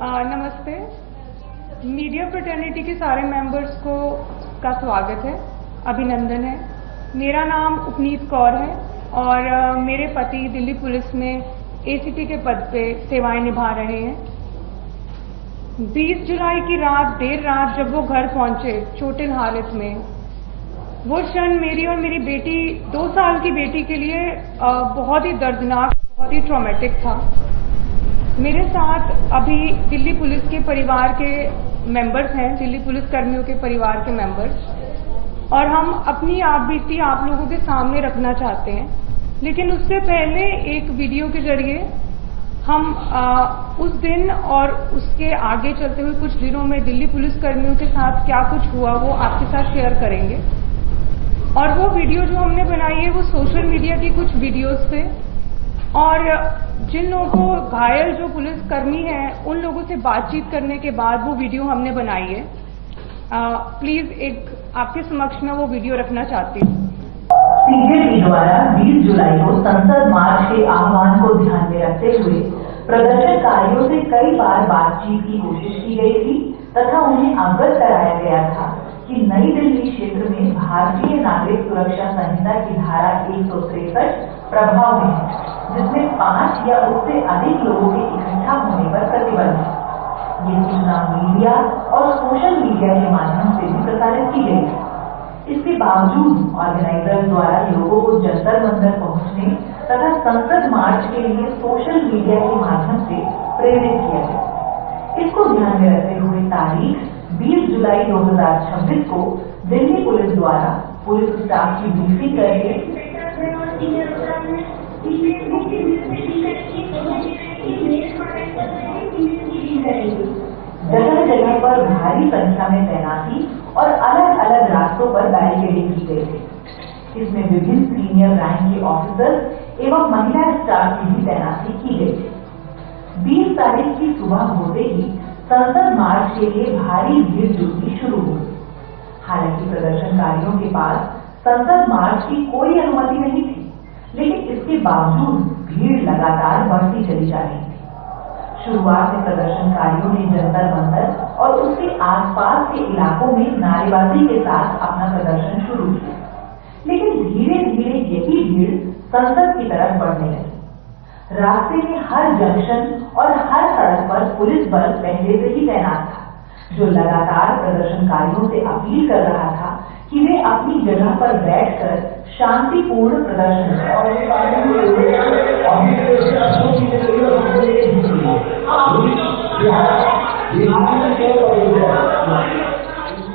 नमस्ते। Media fraternity के सारे मेंबर्स को का स्वागत है, अभिनंदन है। मेरा नाम उपनीत कौर है और मेरे पति दिल्ली पुलिस में एसीपी के पद पे सेवाएं निभा रहे हैं। 20 जुलाई की रात देर रात जब वो घर पहुंचे चोटिल हालत में, वो क्षण मेरी और मेरी बेटी 2 साल की बेटी के लिए बहुत ही दर्दनाक, बहुत ही ट्रॉमेटिक था। मेरे साथ अभी दिल्ली पुलिस के परिवार के मेंबर्स हैं, दिल्ली पुलिस कर्मियों के परिवार के मेंबर्स, और हम अपनी आप बीती आप लोगों के सामने रखना चाहते हैं। लेकिन उससे पहले एक वीडियो के जरिए हम उस दिन और उसके आगे चलते हुए कुछ दिनों में दिल्ली पुलिस कर्मियों के साथ क्या कुछ हुआ वो आपके साथ शेयर करेंगे। और वो वीडियो जो हमने बनाई है वो सोशल मीडिया की कुछ वीडियोस पे, और जिन लोगों को घायल जो पुलिस कर्मी हैं उन लोगों से बातचीत करने के बाद वो वीडियो हमने बनाई है। प्लीज एक आपके समक्ष में वो वीडियो रखना चाहती हूँ। बीजेपी द्वारा 20 जुलाई को संसद मार्च के आह्वान को ध्यान में रखते हुए प्रदर्शनकारियों से कई बार बातचीत की कोशिश की गई थी तथा उन्हें अवगत कराया गया था कि नई दिल्ली क्षेत्र में भारतीय नागरिक सुरक्षा संहिता की धारा 163 प्रभाव में है, जिसमें 5 या उससे अधिक लोगों के इकट्ठा होने पर प्रतिबंध है। ये सूचना मीडिया और सोशल मीडिया के माध्यम से भी प्रसारित की गई है। इसके बावजूद ऑर्गेनाइजर द्वारा लोगों को जंतर मंतर पहुंचने तथा संसद मार्च के लिए सोशल मीडिया के माध्यम से प्रेरित किया गया। इसको ध्यान में रखते हुए तारीख 20 जुलाई 2026 को दिल्ली पुलिस द्वारा पुलिस स्टाफ की ब्रीफिंग करके जगह जगह पर भारी संख्या में तैनाती और अलग अलग रास्तों पर बैरिकेडिंग की गई थी। इसमें विभिन्न सीनियर रैंक के ऑफिसर्स एवं महिला स्टाफ की भी तैनाती की गई थी। 20 तारीख की सुबह होते ही संसद मार्च के लिए भारी भीड़ जुटनी शुरू हुई। हालांकि प्रदर्शनकारियों के पास संसद मार्च की कोई अनुमति नहीं थी, लेकिन इसके बावजूद भीड़ लगातार बढ़ती चली जा रही थी। शुरुआत में प्रदर्शनकारियों ने जंतर मंतर और उसके आसपास के इलाकों में नारेबाजी के साथ अपना प्रदर्शन शुरू किया, लेकिन धीरे धीरे यही भीड़ संसद की तरफ बढ़ने लगी। रास्ते में हर जंक्शन और हर सड़क पर पुलिस बल पहले से ही तैनात था, जो लगातार प्रदर्शनकारियों से अपील कर रहा था कि वे अपनी जगह पर बैठकर शांतिपूर्ण प्रदर्शन करें।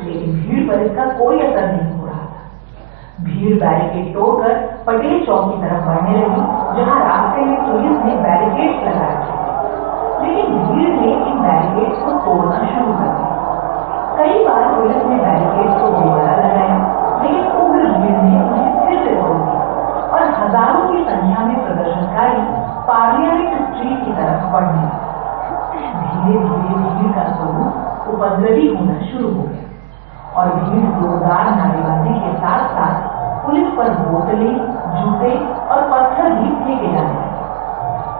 लेकिन भीड़ पर इसका कोई असर नहीं हो रहा था। भीड़ बैरिकेड तोड़कर पटेल चौक की तरफ बढ़ने लगी, जहां रास्ते में पुलिस ने बैरिकेड लगाए थे, लेकिन भीड़ ने इन बैरिकेड को तोड़ना शुरू कर दिया। कई बार पुलिस ने बैरिकेड को दोबारा लगाया, लेकिन उग्र भीड़ ने उन्हें फिर से तोड़ दिया और हजारों की संख्या में प्रदर्शनकारी पार्लियामेंट स्ट्रीट की तरफ बढ़ने लगे। धीरे धीरे भीड़ का स्वरूप उपद्रवी होना शुरू हो गया और भीड़ जोरदार नारेबाजी के साथ साथ पुलिस पर बोतलें, जूते और पत्थर भी फेंके जाने लगे।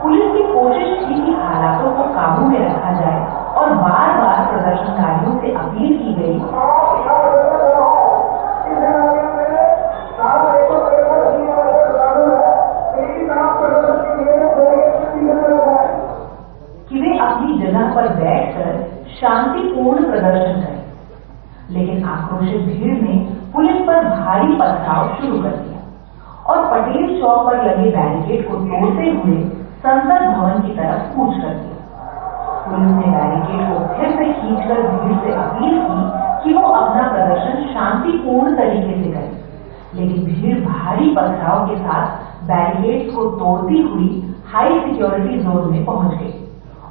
पुलिस की कोशिश थी कि हालातों को काबू में रखा जाए और बार बार प्रदर्शनकारियों से अपील की गई कि वे अपनी जगह पर बैठकर शांतिपूर्ण प्रदर्शन करें, लेकिन आक्रोशित भीड़ ने पुलिस पर भारी पथराव शुरू कर दिया और पटेल चौक पर लगे बैरिकेड को तोड़ते हुए संसद भवन की तरफ कूच कर दिया। पुलिस ने बैरिकेड को फिर से खींचकर भीड़ से अपील की कि वो अपना प्रदर्शन शांतिपूर्ण तरीके से करें, लेकिन भीड़ भारी पथराव के साथ बैरिकेड को तोड़ती हुई हाई सिक्योरिटी जोन में पहुंच गई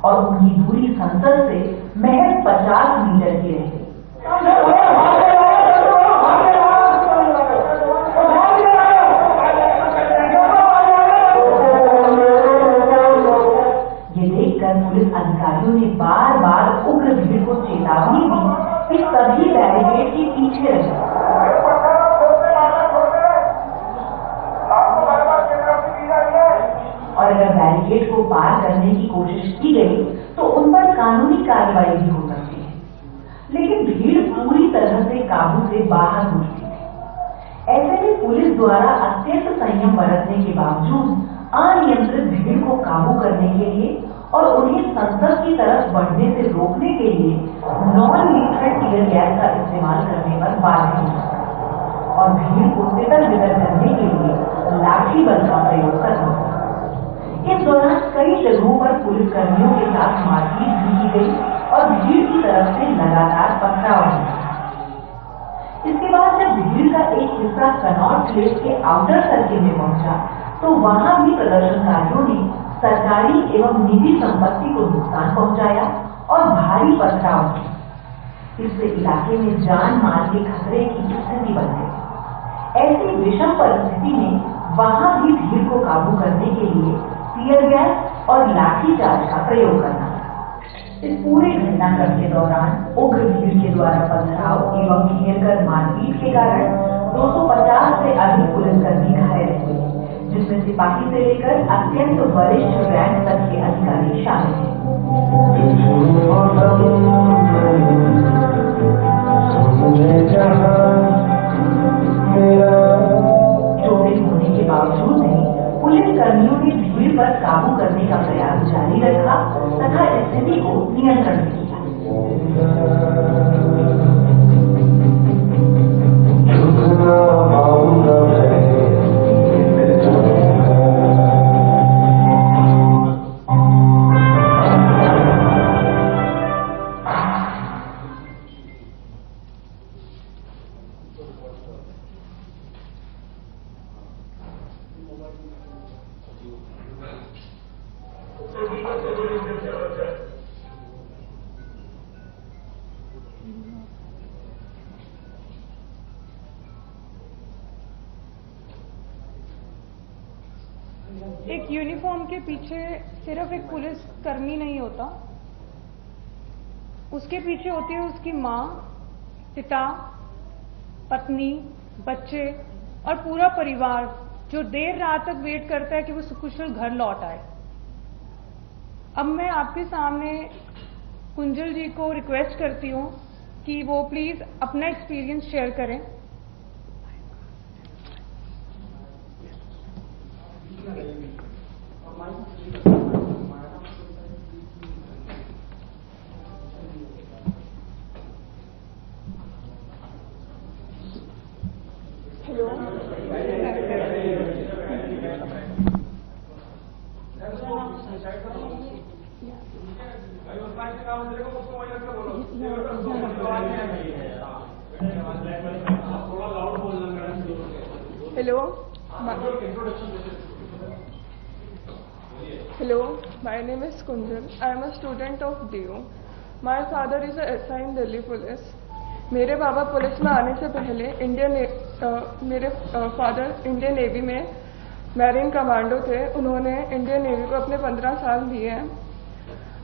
और उनकी दूरी संसद से महज 50 मीटर की रह गई। ये देखकर पुलिस अधिकारियों ने बार बार उग्र भीड़ को चेतावनी दी कि सभी बैरिकेड के पीछे रहें। और अगर बैरिकेड को पार करने की कोशिश की गई तो उन पर कानूनी कानूनी कार्रवाई भी हो सकती है, लेकिन भीड़ पूरी तरह से काबू से बाहर हो चुकी थी। ऐसे में पुलिस द्वारा अत्यंत संयम बरतने के बावजूद अनियंत्रित भीड़ को काबू करने के लिए और उन्हें संसद की तरफ बढ़ने से रोकने के लिए नॉन लीथल टीयर गैस का इस्तेमाल करने पर बाध्य हुआ और भीड़ को तितर बितर करने के लिए लाठी बल का प्रयोग करना पड़ा। इस दौरान कई जगहों पर पुलिस कर्मियों के साथ मारपीट भी की गई और भीड़ की तरफ से लगातार पथराव हुआ। इसके बाद जब भीड़ का एक हिस्सा कनॉट प्लेस के आउटर सर्किल में पहुंचा तो वहां भी प्रदर्शनकारियों ने सरकारी एवं निजी संपत्ति को नुकसान पहुंचाया और भारी पथराव किया। इससे इलाके में जान माल के खतरे की स्थिति बन गई। ऐसी विषम परिस्थिति में वहां भी भीड़ को काबू करने के लिए टीयर गैस और लाठीचार्ज का प्रयोग करना। इस पूरे घटनाक्रम के दौरान उग्र भीड़ के द्वारा पथराव एवं घेरकर मारपीट के कारण 250 से अधिक पुलिसकर्मी घायल हुए, जिसमें सिपाही से लेकर अत्यंत वरिष्ठ रैंक तक के अधिकारी शामिल हैं। चोटें होने के बावजूद भी पुलिस कर्मियों ने भीड़ पर काबू करने का प्रयास जारी रखा तथा स्थिति को नियंत्रण में किया। एक यूनिफॉर्म के पीछे सिर्फ एक पुलिस कर्मी नहीं होता, उसके पीछे होती है उसकी माँ, पिता, पत्नी, बच्चे और पूरा परिवार जो देर रात तक वेट करता है कि वो सकुशल घर लौट आए। अब मैं आपके सामने कुंजल जी को रिक्वेस्ट करती हूँ कि वो प्लीज अपना एक्सपीरियंस शेयर करें। Hello, Hello, my name is Kunjal. I am a student of DU. My father is a SI in Delhi Police. मेरे बाबा पुलिस में आने से पहले मेरे फादर इंडियन नेवी में मैरीन कमांडो थे। उन्होंने इंडियन नेवी को अपने 15 साल दिए हैं।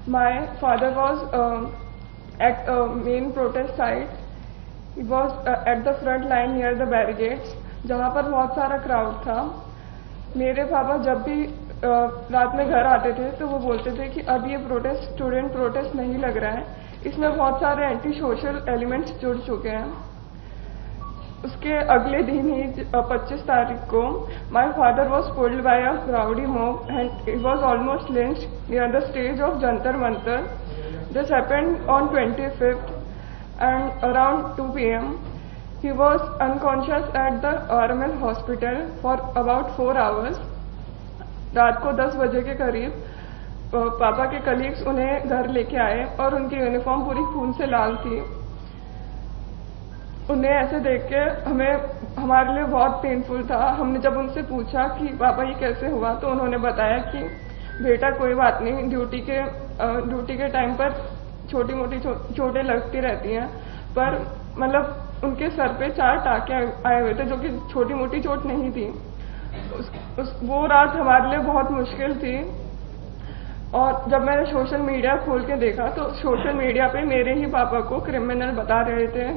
My father was at a main protest site. He was at the front line near the barricades, जहाँ पर बहुत सारा क्राउड था। मेरे पापा जब भी रात में घर आते थे तो वो बोलते थे कि अब ये प्रोटेस्ट स्टूडेंट प्रोटेस्ट नहीं लग रहा है, इसमें बहुत सारे एंटी सोशल एलिमेंट्स जुड़ चुके हैं। उसके अगले दिन ही 25 तारीख को my father was pulled bye a crowdy mob and he was almost lynched near the stage of Jantar Mantar. This happened on 25th and around 2 p.m. he was unconscious at the RML hospital for about 4 hours. रात को 10 बजे के करीब पापा के colleagues उन्हें घर लेके आए और उनकी यूनिफॉर्म पूरी खून से लाल थी। उन्हें ऐसे देख के हमारे लिए बहुत पेनफुल था। हमने जब उनसे पूछा कि पापा ये कैसे हुआ तो उन्होंने बताया कि बेटा कोई बात नहीं, ड्यूटी के टाइम पर छोटी मोटी चोटें लगती रहती हैं, पर मतलब उनके सर पे 4 टाँके आए हुए थे जो कि छोटी मोटी चोट नहीं थी। वो रात हमारे लिए बहुत मुश्किल थी। और जब मैंने सोशल मीडिया खोल के देखा तो सोशल मीडिया पे मेरे ही पापा को क्रिमिनल बता रहे थे।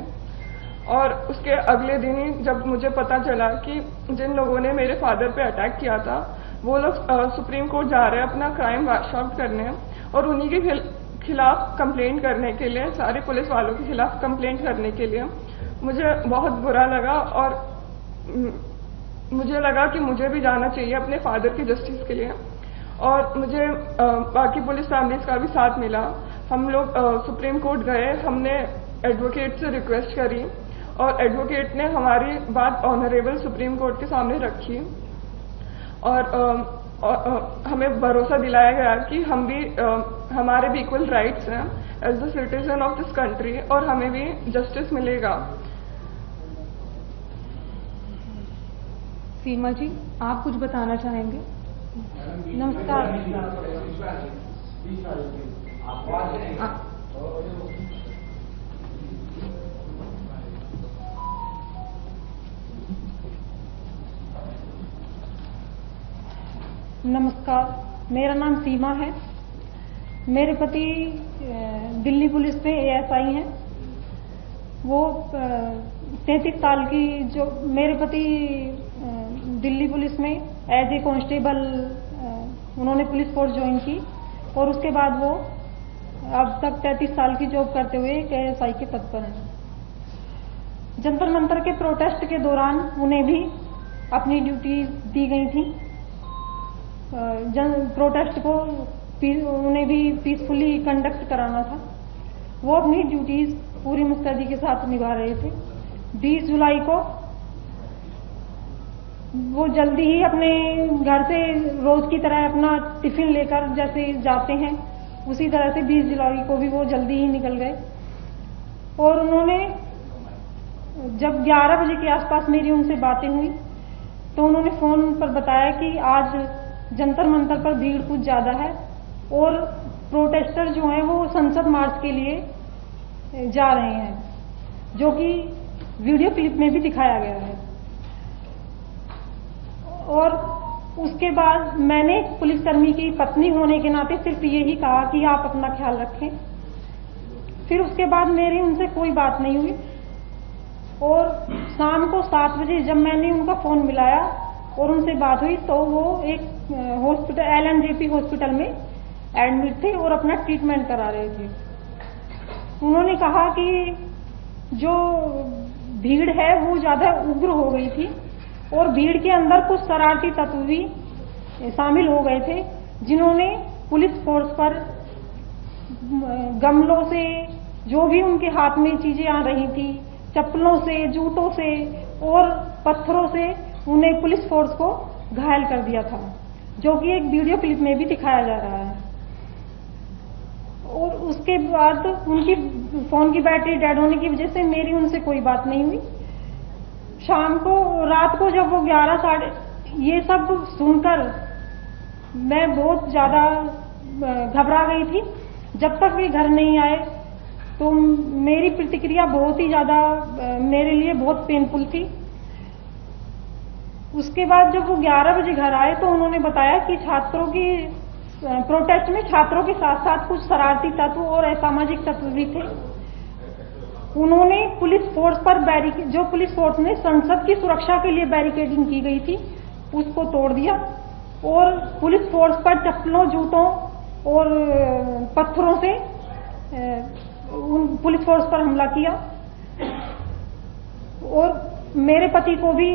और उसके अगले दिन ही जब मुझे पता चला कि जिन लोगों ने मेरे फादर पे अटैक किया था वो लोग सुप्रीम कोर्ट जा रहे हैं अपना क्राइम वाश आउट करने, और उन्हीं के खिलाफ कंप्लेंट करने के लिए, सारे पुलिस वालों के खिलाफ कंप्लेंट करने के लिए मुझे बहुत बुरा लगा और मुझे लगा कि मुझे भी जाना चाहिए अपने फादर की जस्टिस के लिए। और मुझे बाकी पुलिस फैमिलीज का भी साथ मिला। हम लोग सुप्रीम कोर्ट गए, हमने एडवोकेट से रिक्वेस्ट करी और एडवोकेट ने हमारी बात ऑनरेबल सुप्रीम कोर्ट के सामने रखी और हमें भरोसा दिलाया गया कि हमारे भी इक्वल राइट्स हैं as the citizen of this country और हमें भी जस्टिस मिलेगा। सीमा जी, आप कुछ बताना चाहेंगे? नमस्कार। नमस्कार, मेरा नाम सीमा है। मेरे पति दिल्ली पुलिस में ASI हैं। वो 33 साल की, जो मेरे पति दिल्ली पुलिस में एज ए कांस्टेबल उन्होंने पुलिस फोर्स ज्वाइन की और उसके बाद वो अब तक 33 साल की जॉब करते हुए एक ASI के पद पर हैं। जंतर मंतर के प्रोटेस्ट के दौरान उन्हें भी अपनी ड्यूटी दी गई थी। प्रोटेस्ट को उन्हें भी पीसफुली कंडक्ट कराना था। वो अपनी ड्यूटीज पूरी मुस्तैदी के साथ निभा रहे थे। 20 जुलाई को वो जल्दी ही अपने घर से रोज की तरह अपना टिफिन लेकर जैसे जाते हैं, उसी तरह से 20 जुलाई को भी वो जल्दी ही निकल गए। और उन्होंने जब 11 बजे के आसपास मेरी उनसे बातें हुई तो उन्होंने फोन पर बताया कि आज जंतर मंतर पर भीड़ कुछ ज्यादा है और प्रोटेस्टर जो हैं वो संसद मार्च के लिए जा रहे हैं, जो कि वीडियो क्लिप में भी दिखाया गया है। और उसके बाद मैंने पुलिसकर्मी की पत्नी होने के नाते सिर्फ यही कहा कि आप अपना ख्याल रखें। फिर उसके बाद मेरी उनसे कोई बात नहीं हुई और शाम को 7 बजे जब मैंने उनका फोन मिलाया और उनसे बात हुई तो वो एक हॉस्पिटल LNJP हॉस्पिटल में एडमिट थे और अपना ट्रीटमेंट करा रहे थे। उन्होंने कहा कि जो भीड़ है वो ज्यादा उग्र हो गई थी और भीड़ के अंदर कुछ शरारती तत्व भी शामिल हो गए थे, जिन्होंने पुलिस फोर्स पर गमलों से, जो भी उनके हाथ में चीजें आ रही थी, चप्पलों से, जूतों से और पत्थरों से उन्हें पुलिस फोर्स को घायल कर दिया था, जो कि एक वीडियो क्लिप में भी दिखाया जा रहा है। और उसके बाद उनकी फोन की बैटरी डेड होने की वजह से मेरी उनसे कोई बात नहीं हुई। शाम को, रात को जब वो 11 साढ़े, ये सब सुनकर मैं बहुत ज्यादा घबरा गई थी। जब तक वे घर नहीं आए तो मेरी प्रतिक्रिया बहुत ही ज्यादा मेरे लिए बहुत पेनफुल थी। उसके बाद जब वो 11 बजे घर आए तो उन्होंने बताया कि छात्रों की प्रोटेस्ट में छात्रों के साथ साथ कुछ शरारती तत्व और असामाजिक तत्व भी थे। उन्होंने पुलिस फोर्स पर जो पुलिस फोर्स ने संसद की सुरक्षा के लिए बैरिकेडिंग की गई थी उसको तोड़ दिया और पुलिस फोर्स पर चप्पलों, जूतों और पत्थरों से पुलिस फोर्स पर हमला किया। और मेरे पति को भी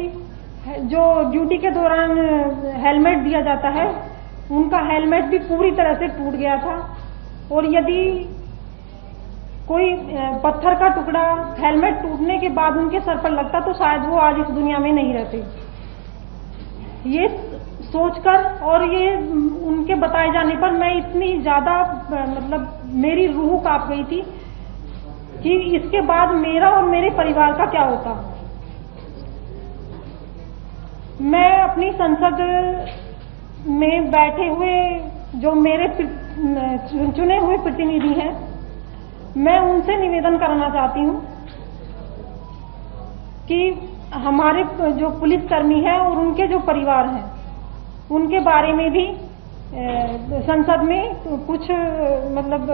जो ड्यूटी के दौरान हेलमेट दिया जाता है, उनका हेलमेट भी पूरी तरह से टूट गया था और यदि कोई पत्थर का टुकड़ा हेलमेट टूटने के बाद उनके सर पर लगता तो शायद वो आज इस दुनिया में नहीं रहते। ये सोचकर और ये उनके बताए जाने पर मैं इतनी ज्यादा मतलब मेरी रूह कांप गई थी कि इसके बाद मेरा और मेरे परिवार का क्या होता। मैं अपनी संसद में बैठे हुए जो मेरे चुने हुए प्रतिनिधि हैं, मैं उनसे निवेदन करना चाहती हूं कि हमारे जो पुलिसकर्मी हैं और उनके जो परिवार हैं उनके बारे में भी संसद में कुछ मतलब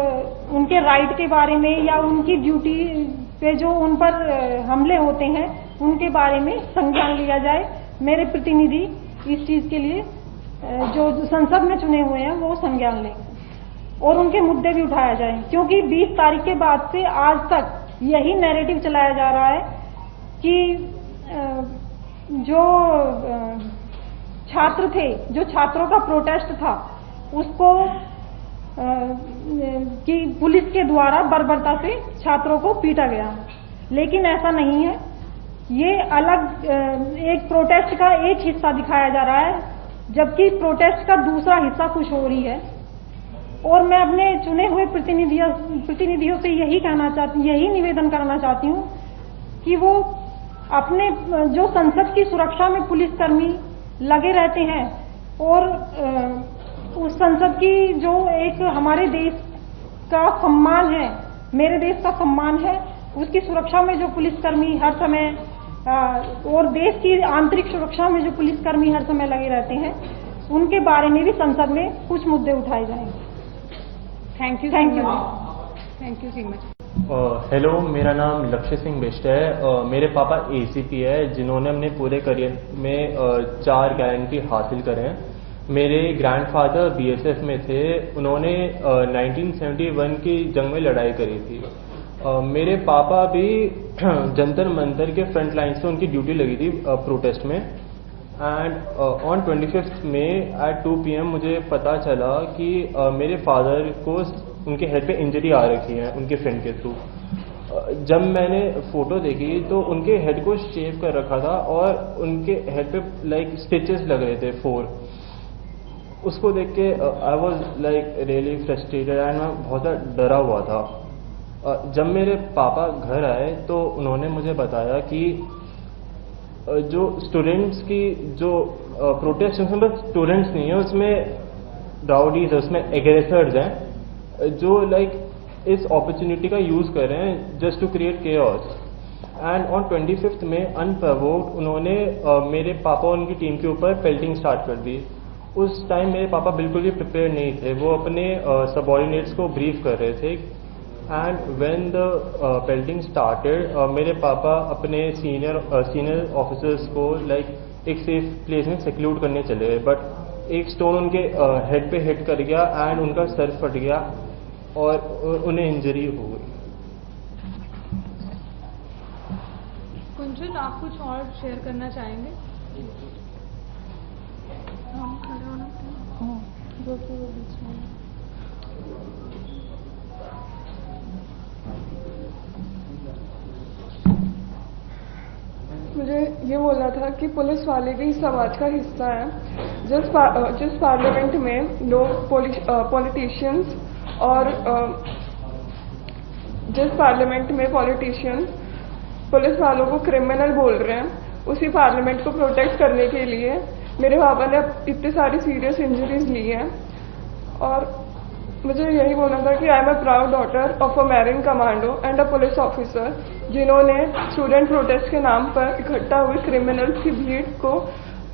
उनके राइट के बारे में या उनकी ड्यूटी पे जो उन पर हमले होते हैं उनके बारे में संज्ञान लिया जाए। मेरे प्रतिनिधि इस चीज के लिए जो संसद में चुने हुए हैं वो संज्ञान लें। और उनके मुद्दे भी उठाए जाएं, क्योंकि 20 तारीख के बाद से आज तक यही नैरेटिव चलाया जा रहा है कि जो छात्र थे, जो छात्रों का प्रोटेस्ट था, उसको कि पुलिस के द्वारा बर्बरता से छात्रों को पीटा गया। लेकिन ऐसा नहीं है, ये अलग एक प्रोटेस्ट का एक हिस्सा दिखाया जा रहा है, जबकि प्रोटेस्ट का दूसरा हिस्सा कुछ हो रही है। और मैं अपने चुने हुए प्रतिनिधियों से यही निवेदन करना चाहती हूँ कि वो अपने जो संसद की सुरक्षा में पुलिसकर्मी लगे रहते हैं और उस संसद की जो एक हमारे देश का सम्मान है, मेरे देश का सम्मान है, उसकी सुरक्षा में जो पुलिसकर्मी हर समय और देश की आंतरिक सुरक्षा में जो पुलिसकर्मी हर समय लगे रहते हैं, उनके बारे में भी संसद में कुछ मुद्दे उठाए जाएंगे। Thank you so much. Hello, मेरा नाम लक्ष्य सिंह बिष्ट है। मेरे पापा एसीपी है, जिन्होंने अपने पूरे करियर में 4 गारंटी हासिल करे हैं। मेरे ग्रैंडफादर बीएसएफ में थे, उन्होंने 1971 की जंग में लड़ाई करी थी। मेरे पापा भी जंतर मंतर के फ्रंट लाइन से उनकी ड्यूटी लगी थी प्रोटेस्ट में। And on 25 May at 2 PM मुझे पता चला कि मेरे फादर को उनके हेड पे इंजरी आ रखी है उनके फ्रेंड के थ्रू। जब मैंने फोटो देखी तो उनके हेड को शेव कर रखा था और उनके हेड पे लाइक स्टिचेस लग रहे थे 4। उसको देख के I was like really frustrated and मैं बहुत डरा हुआ था। जब मेरे पापा घर आए तो उन्होंने मुझे बताया कि जो स्टूडेंट्स की जो प्रोटेस्ट है उसमें बस स्टूडेंट्स नहीं है, उसमें राउडीज है, उसमें एग्रेसर्स हैं जो लाइक इस अपॉर्चुनिटी का यूज कर रहे हैं just to create chaos. And on 25 में अनप्रोवोक्ड उन्होंने मेरे पापा और उनकी टीम के ऊपर पेल्टिंग स्टार्ट कर दी। उस टाइम मेरे पापा बिल्कुल भी प्रिपेयर नहीं थे, वो अपने सबऑर्डिनेट्स को ब्रीफ कर रहे थे। And when the pelting started मेरे पापा अपने सीनियर ऑफिसर्स को लाइक एक सेफ प्लेस में सिक्यूर करने चले गए, बट एक स्टोन उनके हेड पे हिट कर गया एंड उनका सर फट गया और उन्हें इंजरी हो गई। कुंजन, आप कुछ और शेयर करना चाहेंगे? मुझे ये बोलना था कि पुलिस वाले भी समाज का हिस्सा है। जिस पार्लियामेंट में लोग पॉलिटिशियंस और जिस पार्लियामेंट में पॉलिटिशियंस पुलिस वालों को क्रिमिनल बोल रहे हैं, उसी पार्लियामेंट को प्रोटेक्ट करने के लिए मेरे पापा ने इतनी सारी सीरियस इंजरीज ली हैं। और मुझे यही बोलना था कि I am a proud daughter of a marine commando and a police officer, जिन्होंने स्टूडेंट प्रोटेस्ट के नाम पर इकट्ठा हुए क्रिमिनल्स की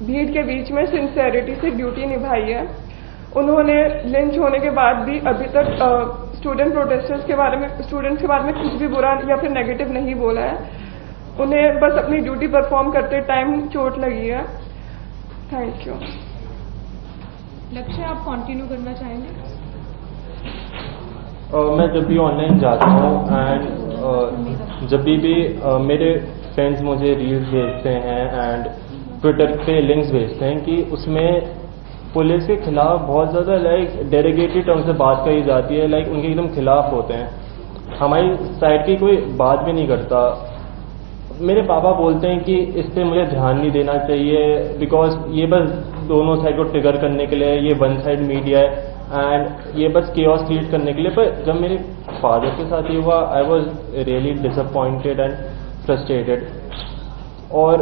भीड़ के बीच में सिंसेरिटी से ड्यूटी निभाई है। उन्होंने लिंच होने के बाद भी अभी तक स्टूडेंट्स के बारे में कुछ भी बुरा या फिर नेगेटिव नहीं बोला है। उन्हें बस अपनी ड्यूटी परफॉर्म करते टाइम चोट लगी है। Thank you. लक्ष्य, आप कंटिन्यू करना चाहेंगे? मैं जब भी ऑनलाइन जाता हूँ एंड जब भी मेरे फ्रेंड्स मुझे रील्स भेजते हैं एंड ट्विटर पे लिंक्स भेजते हैं कि उसमें पुलिस के खिलाफ बहुत ज़्यादा लाइक डेरोगेटरी टर्म से बात कही जाती है, लाइक उनके एकदम खिलाफ होते हैं। हमारी साइड की कोई बात भी नहीं करता। मेरे पापा बोलते हैं कि इस पर मुझे ध्यान नहीं देना चाहिए बिकॉज ये बस दोनों साइड को ट्रिगर करने के लिए, ये वन साइड मीडिया है एंड ये बस केओस क्रिएट करने के लिए। पर जब मेरे फादर के साथ ये हुआ, I was really disappointed and frustrated. और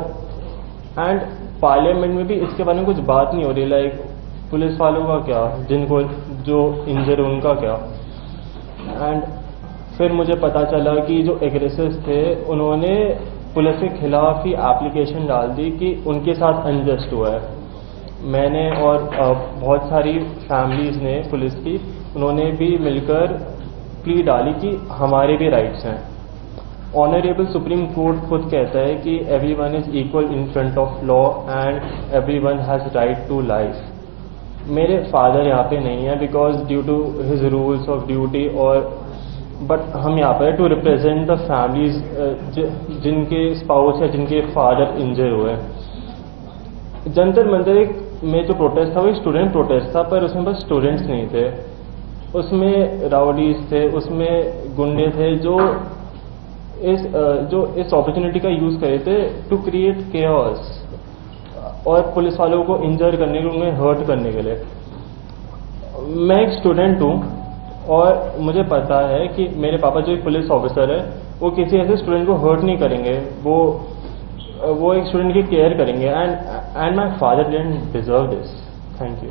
एंड पार्लियामेंट में भी इसके बारे में कुछ बात नहीं हो रही, लाइक पुलिस वालों का क्या, जिनको जो इंजर उनका क्या। एंड फिर मुझे पता चला कि जो एग्रेसर्स थे उन्होंने पुलिस के खिलाफ ही एप्लीकेशन डाल दी कि उनके साथ अनजस्ट हुआ है। मैंने और बहुत सारी फैमिलीज ने पुलिस की, उन्होंने भी मिलकर प्ली डाली कि हमारे भी राइट्स हैं। ऑनरेबल सुप्रीम कोर्ट खुद कहता है कि everyone is equal in front of law and everyone has right to life. मेरे फादर यहाँ पे नहीं है because due to his rules of duty, और बट हम यहाँ पर टू रिप्रेजेंट द फैमिलीज जिनके स्पाउस या जिनके फादर इंजर हुए। जंतर मंतर में जो प्रोटेस्ट था वो स्टूडेंट प्रोटेस्ट था, पर उसमें बस स्टूडेंट्स नहीं थे, उसमें राउडीज थे, उसमें गुंडे थे जो इस अपॉर्चुनिटी का यूज करे थे टू क्रिएट केओस और पुलिस वालों को इंजर करने के लिए, उन्हें हर्ट करने के लिए। मैं एक स्टूडेंट हूँ और मुझे पता है कि मेरे पापा जो एक पुलिस ऑफिसर है वो किसी ऐसे स्टूडेंट को हर्ट नहीं करेंगे, वो एक स्टूडेंट की केयर करेंगे, and my father didn't deserve this. Thank you.